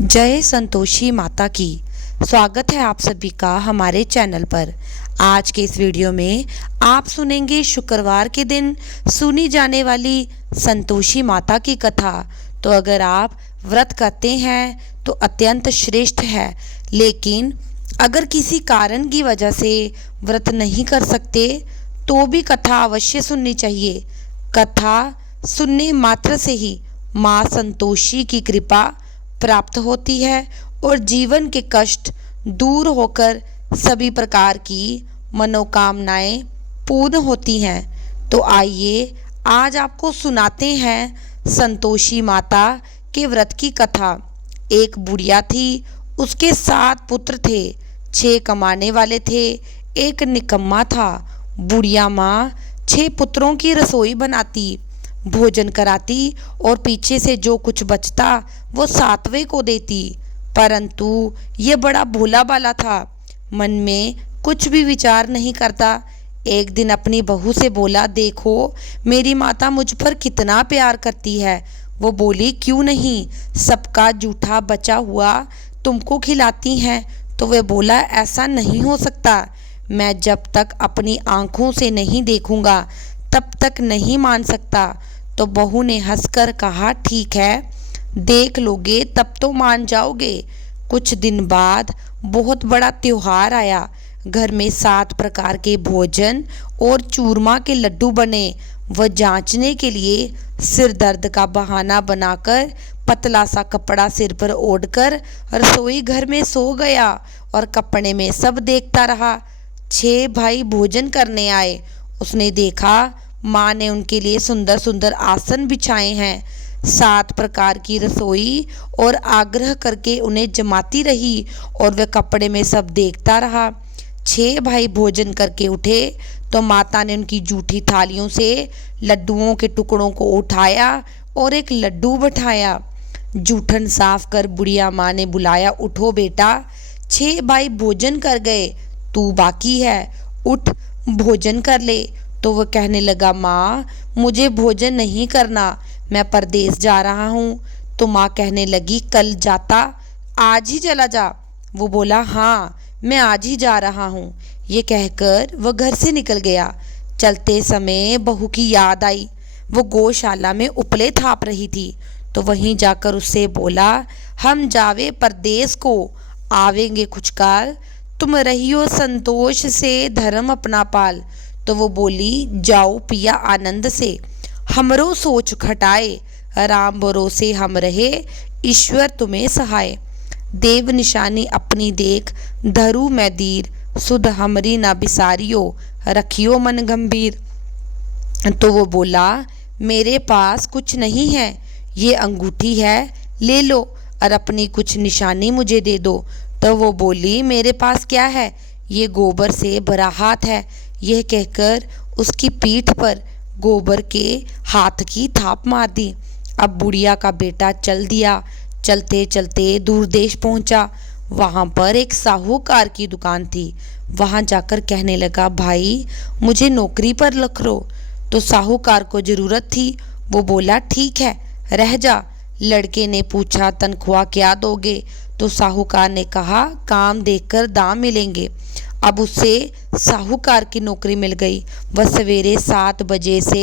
जय संतोषी माता की। स्वागत है आप सभी का हमारे चैनल पर। आज के इस वीडियो में आप सुनेंगे शुक्रवार के दिन सुनी जाने वाली संतोषी माता की कथा। तो अगर आप व्रत करते हैं तो अत्यंत श्रेष्ठ है, लेकिन अगर किसी कारण की वजह से व्रत नहीं कर सकते तो भी कथा अवश्य सुननी चाहिए। कथा सुनने मात्र से ही माँ संतोषी की कृपा प्राप्त होती है और जीवन के कष्ट दूर होकर सभी प्रकार की मनोकामनाएं पूर्ण होती हैं। तो आइए आज आपको सुनाते हैं संतोषी माता के व्रत की कथा। एक बुढ़िया थी, उसके 7 पुत्र थे। 6 कमाने वाले थे, एक निकम्मा था। बुढ़िया माँ 6 पुत्रों की रसोई बनाती, भोजन कराती और पीछे से जो कुछ बचता वो 7वें को देती। परंतु ये बड़ा भोला भाला था, मन में कुछ भी विचार नहीं करता। एक दिन अपनी बहू से बोला, देखो मेरी माता मुझ पर कितना प्यार करती है। वो बोली, क्यों नहीं, सबका जूठा बचा हुआ तुमको खिलाती हैं। तो वे बोला, ऐसा नहीं हो सकता, मैं जब तक अपनी आंखों से नहीं देखूंगा तब तक नहीं मान सकता। तो बहू ने हंसकर कहा, ठीक है, देख लोगे तब तो मान जाओगे। कुछ दिन बाद बहुत बड़ा त्योहार आया। घर में 7 प्रकार के भोजन और चूरमा के लड्डू बने। वह जांचने के लिए सिर दर्द का बहाना बनाकर पतला सा कपड़ा सिर पर ओढ़कर रसोई घर में सो गया और कपड़े में सब देखता रहा। 6 भाई भोजन करने आए। उसने देखा माँ ने उनके लिए सुंदर सुंदर आसन बिछाए हैं। 7 प्रकार की रसोई और आग्रह करके उन्हें जमाती रही और वह कपड़े में सब देखता रहा। 6 भाई भोजन करके उठे तो माता ने उनकी जूठी थालियों से लड्डुओं के टुकड़ों को उठाया और एक लड्डू बैठाया। जूठन साफ कर बुढ़िया माँ ने बुलाया, उठो बेटा, 6 भाई भोजन कर गए, तू बाकी है, उठ भोजन कर ले। तो वह कहने लगा, माँ मुझे भोजन नहीं करना, मैं परदेश जा रहा हूँ। तो माँ कहने लगी, कल जाता, आज ही चला जा। वो बोला, हाँ मैं आज ही जा रहा हूँ। ये कहकर वह घर से निकल गया। चलते समय बहू की याद आई। वो गौशाला में उपले थाप रही थी, तो वहीं जाकर उससे बोला, हम जावे परदेश को, आवेंगे कुछ काल, तुम रहियो संतोष से धर्म अपना पाल। तो वो बोली, जाओ पिया आनंद से, हमरो सोच खटाए, राम भरोसे हम रहे, ईश्वर तुम्हें सहाय। देव निशानी अपनी देख, धरू मैं दीर, सुध हमरी ना बिसारियो, रखियो मन गंभीर। तो वो बोला, मेरे पास कुछ नहीं है, ये अंगूठी है, ले लो और अपनी कुछ निशानी मुझे दे दो। तो वो बोली, मेरे पास क्या है, ये गोबर से भरा हाथ है। यह कहकर उसकी पीठ पर गोबर के हाथ की थाप मार दी। अब बुढ़िया का बेटा चल दिया। चलते चलते दूर देश पहुंचा। वहां पर एक साहूकार की दुकान थी। वहां जाकर कहने लगा, भाई मुझे नौकरी पर रख लो। तो साहूकार को जरूरत थी। वो बोला, ठीक है रह जा। लड़के ने पूछा, तनख्वाह क्या दोगे? तो साहूकार ने कहा, काम देखकर दाम मिलेंगे। अब उससे साहूकार की नौकरी मिल गई। वह सवेरे 7 बजे से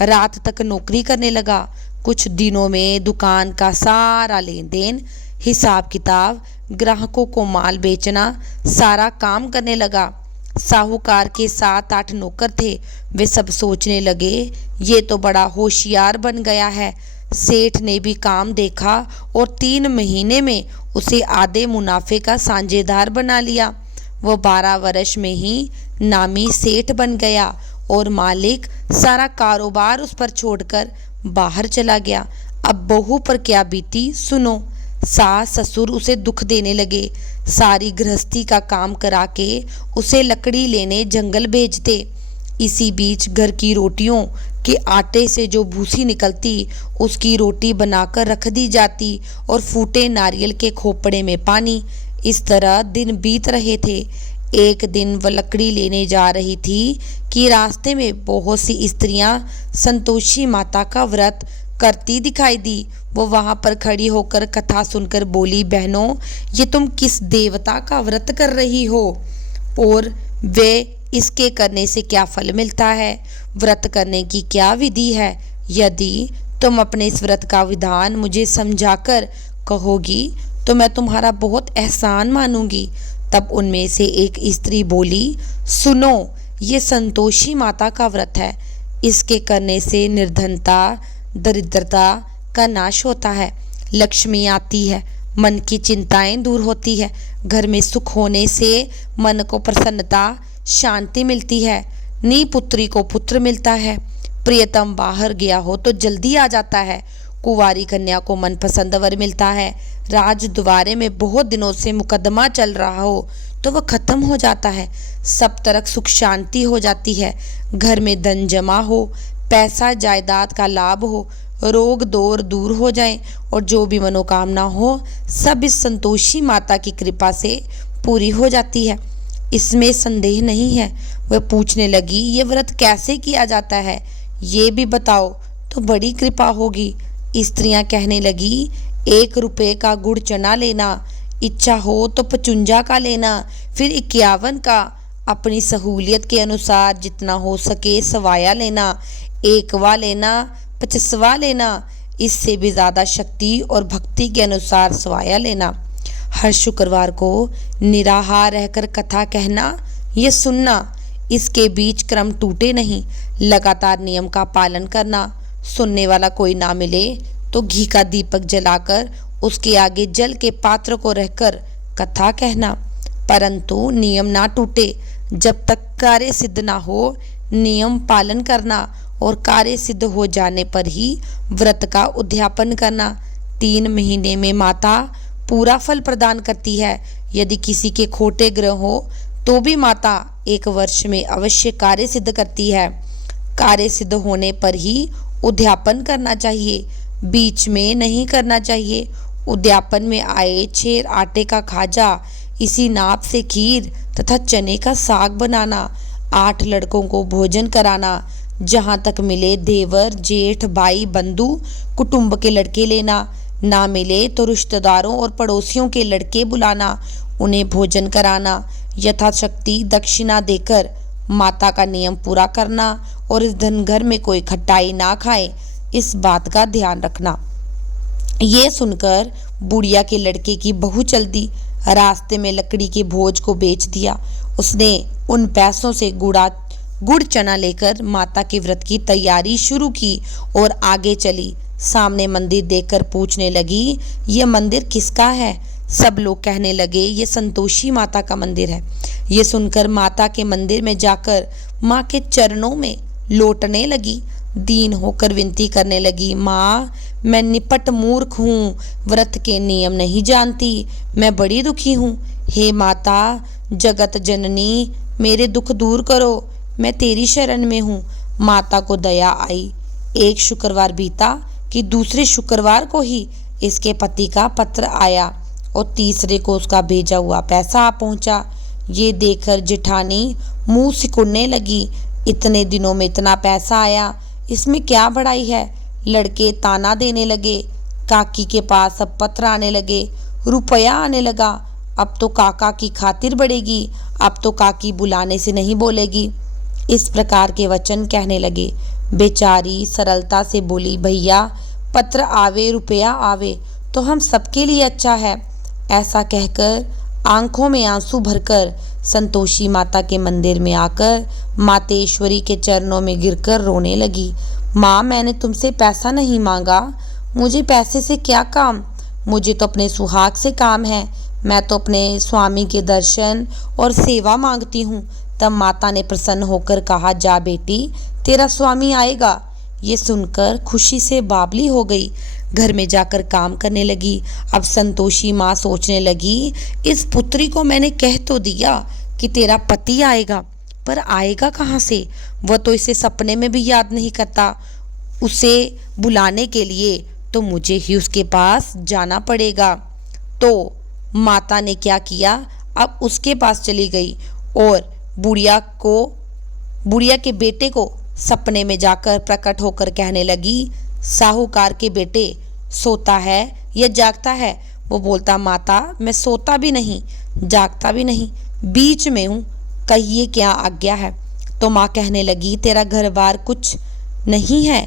रात तक नौकरी करने लगा। कुछ दिनों में दुकान का सारा लेन देन, हिसाब किताब, ग्राहकों को माल बेचना, सारा काम करने लगा। साहूकार के 7-8 नौकर थे। वे सब सोचने लगे, ये तो बड़ा होशियार बन गया है। सेठ ने भी काम देखा और 3 महीने में उसे आधे मुनाफे का साझेदार बना लिया। वो 12 वर्ष में ही नामी सेठ बन गया और मालिक सारा कारोबार उस पर छोड़कर बाहर चला गया। अब बहू पर क्या बीती सुनो। सास ससुर उसे दुख देने लगे। सारी गृहस्थी का काम करा के उसे लकड़ी लेने जंगल भेजते। इसी बीच घर की रोटियों के आटे से जो भूसी निकलती उसकी रोटी बनाकर रख दी जाती और फूटे नारियल के खोपड़े में पानी। इस तरह दिन बीत रहे थे। एक दिन वह लकड़ी लेने जा रही थी कि रास्ते में बहुत सी स्त्रियां संतोषी माता का व्रत करती दिखाई दी। वो वहां पर खड़ी होकर कथा सुनकर बोली, बहनों, ये तुम किस देवता का व्रत कर रही हो और वे इसके करने से क्या फल मिलता है? व्रत करने की क्या विधि है? यदि तुम अपने इस व्रत का विधान मुझे समझाकर कहोगी तो मैं तुम्हारा बहुत एहसान मानूंगी। तब उनमें से एक स्त्री बोली, सुनो, ये संतोषी माता का व्रत है। इसके करने से निर्धनता, दरिद्रता का नाश होता है, लक्ष्मी आती है, मन की चिंताएं दूर होती है, घर में सुख होने से मन को प्रसन्नता, शांति मिलती है, नी पुत्री को पुत्र मिलता है, प्रियतम बाहर गया हो तो जल्दी आ जाता है, कुंवारी कन्या को मनपसंद वर मिलता है, राज द्वारे में बहुत दिनों से मुकदमा चल रहा हो तो वह खत्म हो जाता है, सब तरफ सुख शांति हो जाती है, घर में धन जमा हो, पैसा जायदाद का लाभ हो, रोग दौर दूर हो जाए और जो भी मनोकामना हो सब इस संतोषी माता की कृपा से पूरी हो जाती है। इसमें संदेह नहीं है। वह पूछने लगी, ये व्रत कैसे किया जाता है, ये भी बताओ तो बड़ी कृपा होगी। स्त्रियां कहने लगी, 1 रुपये का गुड़ चना लेना, इच्छा हो तो 55 का लेना, फिर 51 का, अपनी सहूलियत के अनुसार जितना हो सके सवाया लेना, 1वां लेना, 25वां लेना, इससे भी ज़्यादा शक्ति और भक्ति के अनुसार सवाया लेना। हर शुक्रवार को निराहार रहकर कथा कहना, ये सुनना, इसके बीच क्रम टूटे नहीं, लगातार नियम का पालन करना। सुनने वाला कोई ना मिले तो घी का दीपक जलाकर उसके आगे जल के पात्र को रखकर कथा कहना, परंतु नियम ना टूटे। जब तक कार्य सिद्ध ना हो नियम पालन करना और कार्य सिद्ध हो जाने पर ही व्रत का उद्यापन करना। 3 महीने में माता पूरा फल प्रदान करती है। यदि किसी के खोटे ग्रह हो तो भी माता 1 वर्ष में अवश्य कार्य सिद्ध करती है। कार्य सिद्ध होने पर ही उद्यापन करना चाहिए, बीच में नहीं करना चाहिए। उद्यापन में आए 6 आटे का खाजा, इसी नाप से खीर तथा चने का साग बनाना, 8 लड़कों को भोजन कराना, जहाँ तक मिले देवर, जेठ, भाई, बंधु, कुटुंब के लड़के लेना, ना मिले तो रिश्तेदारों और पड़ोसियों के लड़के बुलाना, उन्हें भोजन कराना, यथाशक्ति दक्षिणा देकर माता का नियम पूरा करना और इस धन घर में कोई खटाई ना खाए, इस बात का ध्यान रखना। ये सुनकर बुढ़िया के लड़के की बहू चल दी। रास्ते में लकड़ी के भोज को बेच दिया। उसने उन पैसों से गुड़ चना लेकर माता के व्रत की तैयारी शुरू की और आगे चली। सामने मंदिर देखकर पूछने लगी, ये मंदिर किसका है? सब लोग कहने लगे, ये संतोषी माता का मंदिर है। ये सुनकर माता के मंदिर में जाकर माँ के चरणों में लौटने लगी, दीन होकर विनती करने लगी, माँ, मैं निपट मूर्ख हूँ, व्रत के नियम नहीं जानती, मैं बड़ी दुखी हूँ। हे माता, जगत जननी, मेरे दुख दूर करो, मैं तेरी शरण में हूँ। माता को दया आई। एक शुक्रवार बीता कि दूसरे शुक्रवार को ही इसके पति का पत्र आया और तीसरे को उसका भेजा हुआ पैसा आ पहुँचा। ये देखकर जेठानी मुंह सिकुड़ने लगी, इतने दिनों में इतना पैसा आया, इसमें क्या बड़ाई है? लड़के ताना देने लगे। काकी के पास अब पत्र आने लगे, रुपया आने लगा। अब तो काका की खातिर बढ़ेगी, अब तो काकी बुलाने से नहीं बोलेगी। इस प्रकार के वचन कहने लगे। बेचारी सरलता से बोली, भैया, पत्र आवे रुपया आवे तो हम सबके लिए अच्छा है। ऐसा कहकर आंखों में आंसू भरकर संतोषी माता के मंदिर में आकर मातेश्वरी के चरणों में गिरकर रोने लगी। माँ, मैंने तुमसे पैसा नहीं मांगा, मुझे पैसे से क्या काम, मुझे तो अपने सुहाग से काम है। मैं तो अपने स्वामी के दर्शन और सेवा मांगती हूँ। तब माता ने प्रसन्न होकर कहा, जा बेटी, तेरा स्वामी आएगा। ये सुनकर खुशी से बावली हो गई। घर में जाकर काम करने लगी। अब संतोषी माँ सोचने लगी, इस पुत्री को मैंने कह तो दिया कि तेरा पति आएगा, पर आएगा कहाँ से? वह तो इसे सपने में भी याद नहीं करता। उसे बुलाने के लिए तो मुझे ही उसके पास जाना पड़ेगा। तो माता ने क्या किया, अब उसके पास चली गई और बुढ़िया के बेटे को सपने में जाकर प्रकट होकर कहने लगी, साहूकार के बेटे, सोता है या जागता है? वो बोलता, माता मैं सोता भी नहीं जागता भी नहीं, बीच में हूँ, कहिए क्या आज्ञा है। तो माँ कहने लगी, तेरा घर बार कुछ नहीं है?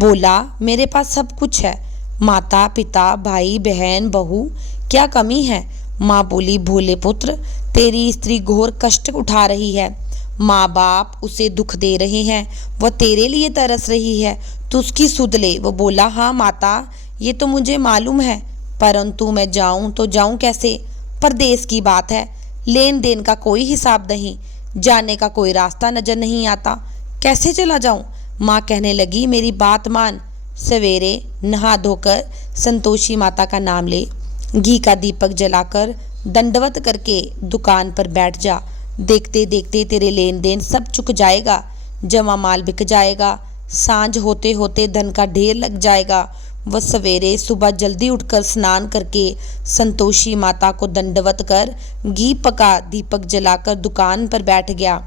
बोला, मेरे पास सब कुछ है, माता पिता भाई बहन बहू, क्या कमी है? माँ बोली, भोले पुत्र, तेरी स्त्री घोर कष्ट उठा रही है, माँ बाप उसे दुख दे रहे हैं, वह तेरे लिए तरस रही है, तू उसकी सुध ले। वो बोला, हाँ माता ये तो मुझे मालूम है, परंतु मैं जाऊं तो जाऊं कैसे? परदेश की बात है, लेन देन का कोई हिसाब नहीं, जाने का कोई रास्ता नजर नहीं आता, कैसे चला जाऊं? माँ कहने लगी, मेरी बात मान, सवेरे नहा धोकर संतोषी माता का नाम ले, घी का दीपक जलाकर दंडवत करके दुकान पर बैठ जा, देखते देखते तेरे लेन देन सब चुक जाएगा, जमा माल बिक जाएगा, सांझ होते होते धन का ढेर लग जाएगा। वह सवेरे सुबह जल्दी उठकर स्नान करके संतोषी माता को दंडवत कर घी पका दीपक जलाकर दुकान पर बैठ गया।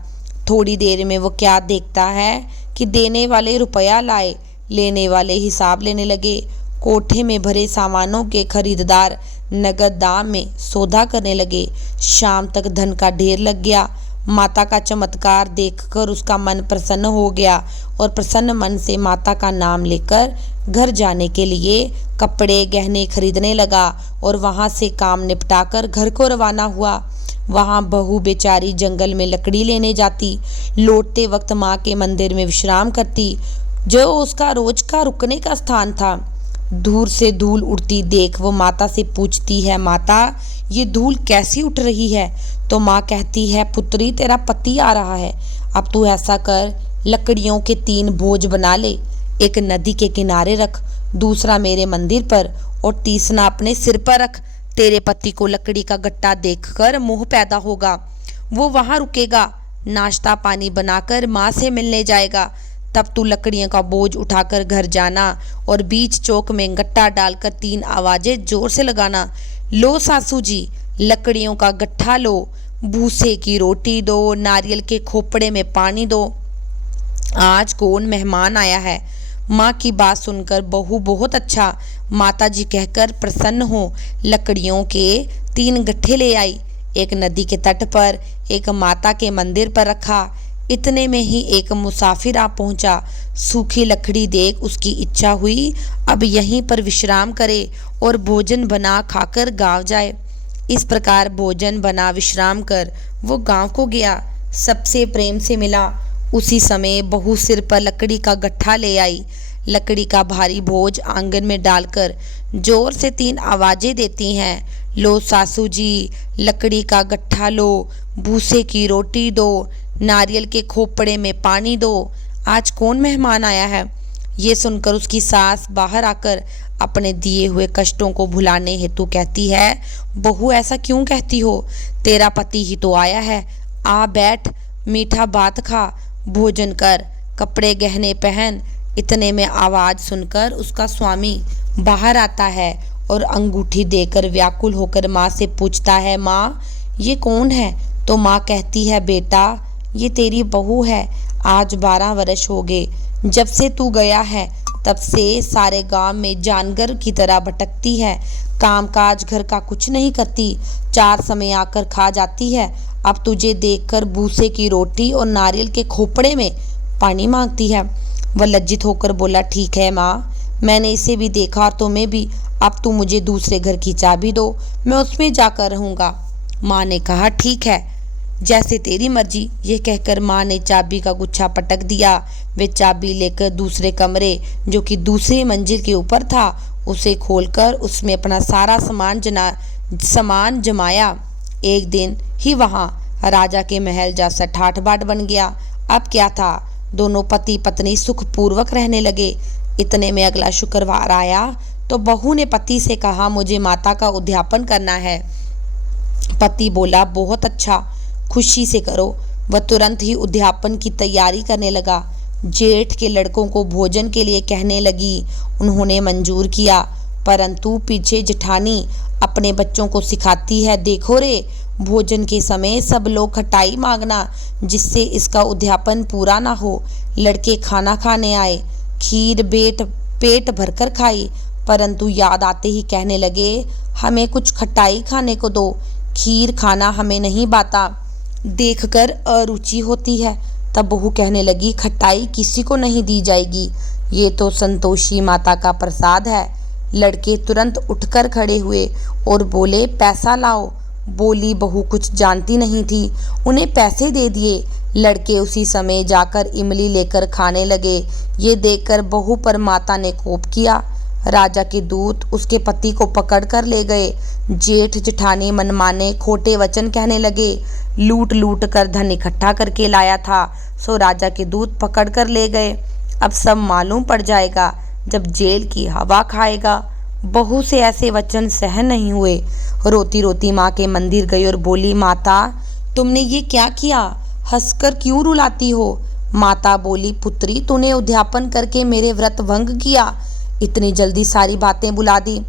थोड़ी देर में वो क्या देखता है कि देने वाले रुपया लाए, लेने वाले हिसाब लेने लगे। कोठे में भरे सामानों के खरीददार नगद दाम में सौदा करने लगे। शाम तक धन का ढेर लग गया। माता का चमत्कार देखकर उसका मन प्रसन्न हो गया और प्रसन्न मन से माता का नाम लेकर घर जाने के लिए कपड़े गहने खरीदने लगा और वहां से काम निपटाकर घर को रवाना हुआ। वहां बहू बेचारी जंगल में लकड़ी लेने जाती, लौटते वक्त माँ के मंदिर में विश्राम करती, जो उसका रोज का रुकने का स्थान था। दूर से धूल उड़ती देख वो माता से पूछती है, माता ये धूल कैसी उठ रही है? तो माँ कहती है, पुत्री तेरा पति आ रहा है, अब तू ऐसा कर, लकड़ियों के 3 बोझ बना ले, एक नदी के किनारे रख, दूसरा मेरे मंदिर पर और तीसरा अपने सिर पर रख। तेरे पति को लकड़ी का गट्टा देखकर मोह पैदा होगा, वो वहां रुकेगा, नाश्ता पानी बनाकर माँ से मिलने जाएगा। तब तू लकड़ियों का बोझ उठाकर घर जाना और बीच चौक में गट्टा डालकर 3 आवाजें जोर से लगाना, लो सासू जी लकड़ियों का गट्ठा लो, भूसे की रोटी दो, नारियल के खोपड़े में पानी दो, आज कौन मेहमान आया है। माँ की बात सुनकर बहू बहुत अच्छा माता जी कहकर प्रसन्न हो लकड़ियों के 3 गट्ठे ले आई, एक नदी के तट पर, एक माता के मंदिर पर रखा। इतने में ही एक मुसाफिर आ पहुंचा। सूखी लकड़ी देख उसकी इच्छा हुई अब यहीं पर विश्राम करे और भोजन बना खाकर गांव जाए। इस प्रकार भोजन बना विश्राम कर वो गांव को गया, सबसे प्रेम से मिला। उसी समय बहू सिर पर लकड़ी का गट्ठा ले आई। लकड़ी का भारी बोझ आंगन में डालकर जोर से 3 आवाजें देती हैं, लो सासू जी लकड़ी का गट्ठा लो, भूसे की रोटी दो, नारियल के खोपड़े में पानी दो, आज कौन मेहमान आया है। ये सुनकर उसकी सास बाहर आकर अपने दिए हुए कष्टों को भुलाने हेतु कहती है, बहू ऐसा क्यों कहती हो, तेरा पति ही तो आया है, आ बैठ, मीठा भात खा, भोजन कर, कपड़े गहने पहन। इतने में आवाज सुनकर उसका स्वामी बाहर आता है और अंगूठी देकर व्याकुल होकर माँ से पूछता है, माँ ये कौन है? तो माँ कहती है, बेटा ये तेरी बहू है, आज 12 वर्ष हो गए, जब से तू गया है तब से सारे गांव में जानवर की तरह भटकती है, कामकाज घर का कुछ नहीं करती, 4 समय आकर खा जाती है, अब तुझे देखकर भूसे की रोटी और नारियल के खोपड़े में पानी मांगती है। वह लज्जित होकर बोला, ठीक है माँ, मैंने इसे भी देखा और तुम्हें भी, अब तू मुझे दूसरे घर की चाबी दो, मैं उसमें जाकर रहूँगा। माँ ने कहा, ठीक है जैसे तेरी मर्जी। ये कहकर माँ ने चाबी का गुच्छा पटक दिया। वे चाबी लेकर दूसरे कमरे जो कि दूसरी मंजिल के ऊपर था उसे खोलकर उसमें अपना सारा सामान जमाया। एक दिन ही वहाँ राजा के महल जैसा ठाठ बाट बन गया। अब क्या था, दोनों पति पत्नी सुखपूर्वक रहने लगे। इतने में अगला शुक्रवार आया तो बहू ने पति से कहा, मुझे माता का उद्यापन करना है। पति बोला, बहुत अच्छा, खुशी से करो। वह तुरंत ही उद्यापन की तैयारी करने लगा। जेठ के लड़कों को भोजन के लिए कहने लगी, उन्होंने मंजूर किया, परंतु पीछे जेठानी अपने बच्चों को सिखाती है, देखो रे भोजन के समय सब लोग खटाई मांगना, जिससे इसका उद्यापन पूरा ना हो। लड़के खाना खाने आए, खीर बेट पेट भरकर खाई, परंतु याद आते ही कहने लगे, हमें कुछ खटाई खाने को दो, खीर खाना हमें नहीं बाता, देखकर अरुचि होती है। तब बहू कहने लगी, खटाई किसी को नहीं दी जाएगी, ये तो संतोषी माता का प्रसाद है। लड़के तुरंत उठकर खड़े हुए और बोले, पैसा लाओ। बोली बहू कुछ जानती नहीं थी, उन्हें पैसे दे दिए। लड़के उसी समय जाकर इमली लेकर खाने लगे। ये देखकर बहू पर माता ने कोप किया। राजा के दूत उसके पति को पकड़ कर ले गए। जेठ जेठानी मनमाने खोटे वचन कहने लगे, लूट लूट कर धन इकट्ठा करके लाया था, सो राजा के दूत पकड़ कर ले गए। अब सब मालूम पड़ जाएगा जब जेल की हवा खाएगा। बहू से ऐसे वचन सहन नहीं हुए। रोती रोती माँ के मंदिर गई और बोली, माता तुमने ये क्या किया, हंसकर क्यों रुलाती हो। माता बोली, पुत्री तूने उद्यापन करके मेरे व्रत भंग किया, इतनी जल्दी सारी बातें बुला दी।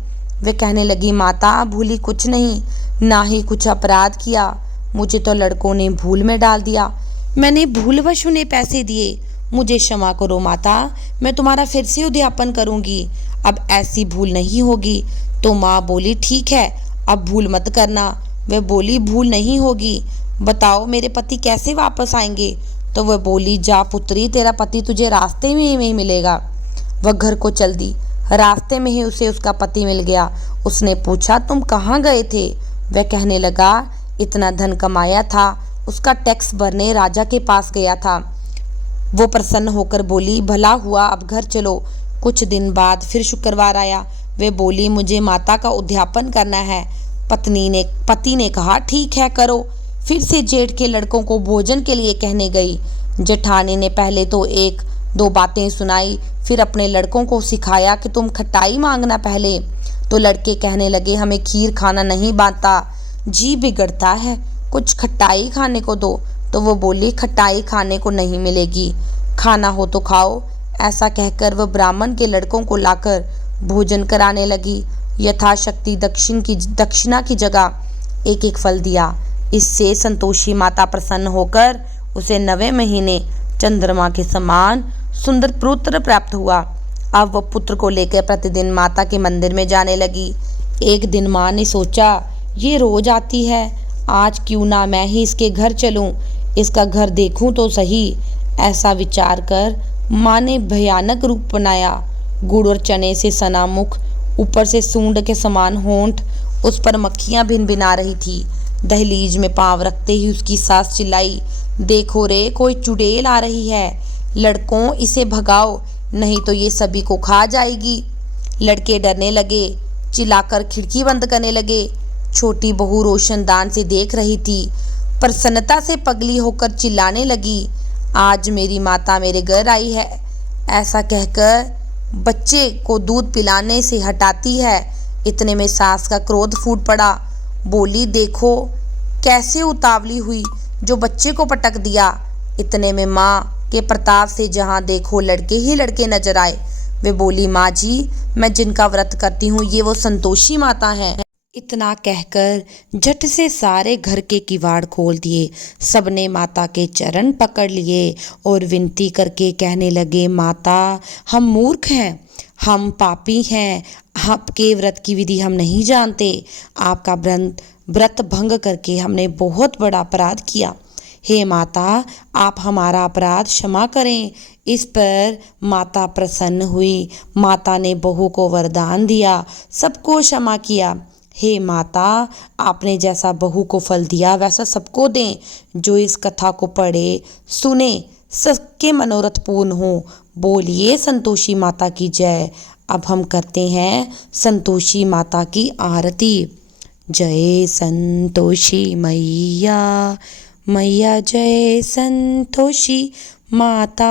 वे कहने लगी, माता भूली कुछ नहीं, ना ही कुछ अपराध किया, मुझे तो लड़कों ने भूल में डाल दिया, मैंने भूलवश उन्हें पैसे दिए, मुझे क्षमा करो माता, मैं तुम्हारा फिर से उद्यापन करूंगी, अब ऐसी भूल नहीं होगी। तो माँ बोली, ठीक है अब भूल मत करना। वह बोली, भूल नहीं होगी, बताओ मेरे पति कैसे वापस आएंगे। तो वह बोली, जा पुत्री, तेरा पति तुझे रास्ते में ही मिलेगा। वह घर को चल दी। रास्ते में ही उसे उसका पति मिल गया। उसने पूछा, तुम कहाँ गए थे। वह कहने लगा, इतना धन कमाया था, उसका टैक्स भरने राजा के पास गया था। वो प्रसन्न होकर बोली, भला हुआ, अब घर चलो। कुछ दिन बाद फिर शुक्रवार आया। वे बोली, मुझे माता का उद्यापन करना है। पति ने कहा, ठीक है करो। फिर से जेठ के लड़कों को भोजन के लिए कहने गई। जेठानी ने पहले तो एक दो बातें सुनाई, फिर अपने लड़कों को सिखाया कि तुम खटाई मांगना पहले। तो लड़के कहने लगे, हमें खीर खाना नहीं बाता, जी बिगड़ता है, कुछ खटाई खाने को दो। तो वो बोली, खटाई खाने को नहीं मिलेगी, खाना हो तो खाओ। ऐसा कहकर वह ब्राह्मण के लड़कों को लाकर भोजन कराने लगी। यथाशक्ति दक्षिणा की जगह एक एक फल दिया। इससे संतोषी माता प्रसन्न होकर उसे 9वें महीने चंद्रमा के समान सुंदर पुत्र प्राप्त हुआ। अब वह पुत्र को लेकर प्रतिदिन माता के मंदिर में जाने लगी। एक दिन माँ ने सोचा, ये रोज आती है, आज क्यों ना मैं ही इसके घर चलूं, इसका घर देखूं तो सही। ऐसा विचार कर माँ ने भयानक रूप बनाया। गुड़ और चने से सना मुख, ऊपर से सूंड के समान होंठ, उस पर मक्खियां भिनभिना रही थी। दहलीज में पांव रखते ही उसकी सास चिल्लाई, देखो रे कोई चुड़ैल आ रही है, लड़कों इसे भगाओ, नहीं तो ये सभी को खा जाएगी। लड़के डरने लगे, चिल्लाकर खिड़की बंद करने लगे। छोटी बहू रोशनदान से देख रही थी, प्रसन्नता से पगली होकर चिल्लाने लगी, आज मेरी माता मेरे घर आई है। ऐसा कहकर बच्चे को दूध पिलाने से हटाती है। इतने में सास का क्रोध फूट पड़ा। बोली, देखो कैसे उतावली हुई, जो बच्चे को पटक दिया। इतने में माँ के प्रताप से जहाँ देखो लड़के ही लड़के नजर आए। वे बोली, माँ जी, मैं जिनका व्रत करती हूँ ये वो संतोषी माता है। इतना कहकर झट से सारे घर के किवाड़ खोल दिए। सबने माता के चरण पकड़ लिए और विनती करके कहने लगे, माता हम मूर्ख हैं, हम पापी हैं, आपके व्रत की विधि हम नहीं जानते, आपका व्रत भंग करके हमने बहुत बड़ा अपराध किया। हे माता, आप हमारा अपराध क्षमा करें। इस पर माता प्रसन्न हुई। माता ने बहू को वरदान दिया, सबको क्षमा किया। हे माता, आपने जैसा बहू को फल दिया वैसा सबको दें। जो इस कथा को पढ़े सुने सबके मनोरथ पूर्ण हो। बोलिए संतोषी माता की जय। अब हम करते हैं संतोषी माता की आरती। जय संतोषी मैया, मैया जय संतोषी माता,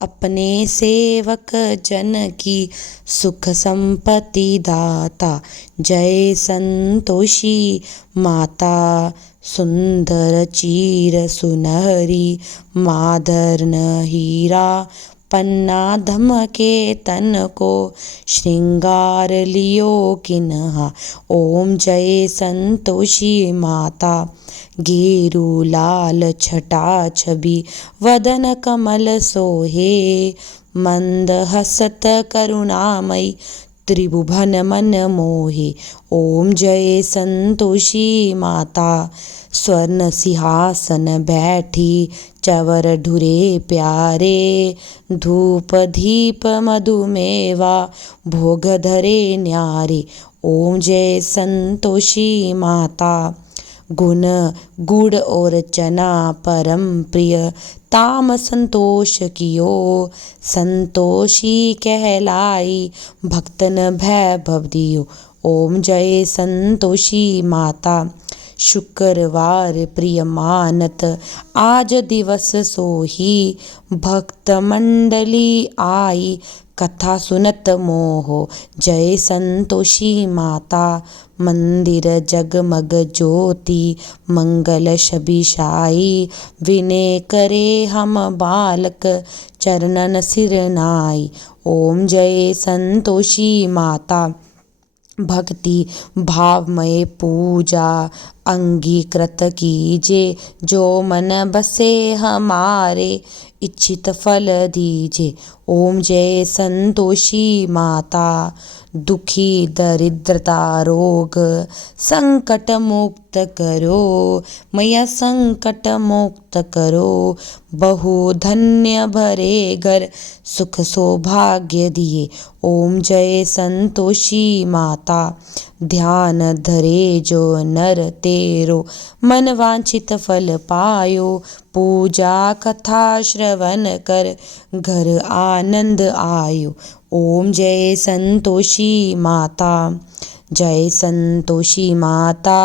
अपने सेवक जन की सुख संपत्ति दाता। जय संतोषी माता, सुंदर चीर सुनहरी, मादर न हीरा, पन्ना धमके तन को श्रृंगार लियो किन्हा। ओम जय संतोषी माता। गेरू लाल छटा छवि वदन कमल सोहे। मंद हसत करुणामयी त्रिभुवन मन मोहे। ओम जय संतोषी माता। स्वर्ण सिंहासन बैठी चवर ढुरे प्यारे। धूप दीप मधुमेवा भोग धरे न्यारे। ओम जय संतोषी माता। गुण गुड़ और चना परम प्रिय ताम संतोष कियो। संतोषी कहलाई भक्तन वैभव दियो। ओम जय संतोषी माता। शुक्रवार प्रिय मानत आज दिवस सोही। भक्त मंडली आई कथा सुनत मोहो। जय संतोषी माता। मंदिर जगमग ज्योति मंगल छवि छाई। विनय करे हम बालक चरणन सिर नाई। ओम जय संतोषी माता। भक्ति भावमय पूजा अंगीकृत कीजे। जो मन बसे हमारे इच्छित फल दीजे। ओम जय संतोषी माता। दुखी दरिद्रता रोग संकट मुक्त करो। मैया संकट मुक्त करो। बहु धन्य भरे घर सुख सौभाग्य दिए। ओम जय संतोषी माता। ध्यान धरे जो नर तेरो मन वांछित फल पायो। पूजा कथा श्रवण कर घर आनंद आयो। ओम जय संतोषी माता। जय संतोषी माता।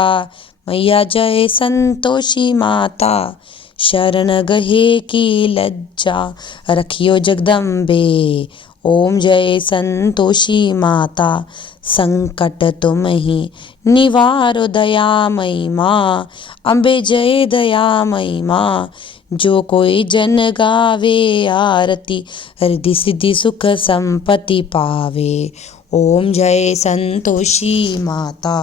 मैया जय संतोषी माता। शरण गहे की लज्जा रखियो जगदम्बे। ओम जय संतोषी माता। संकट तुम ही निवारो दयामयी माँ। अम्बे जय दयामयी माँ। जो कोई जन गावे आरती रिद्धि सिद्धि सुख संपत्ति पावे। ओम जय संतोषी माता।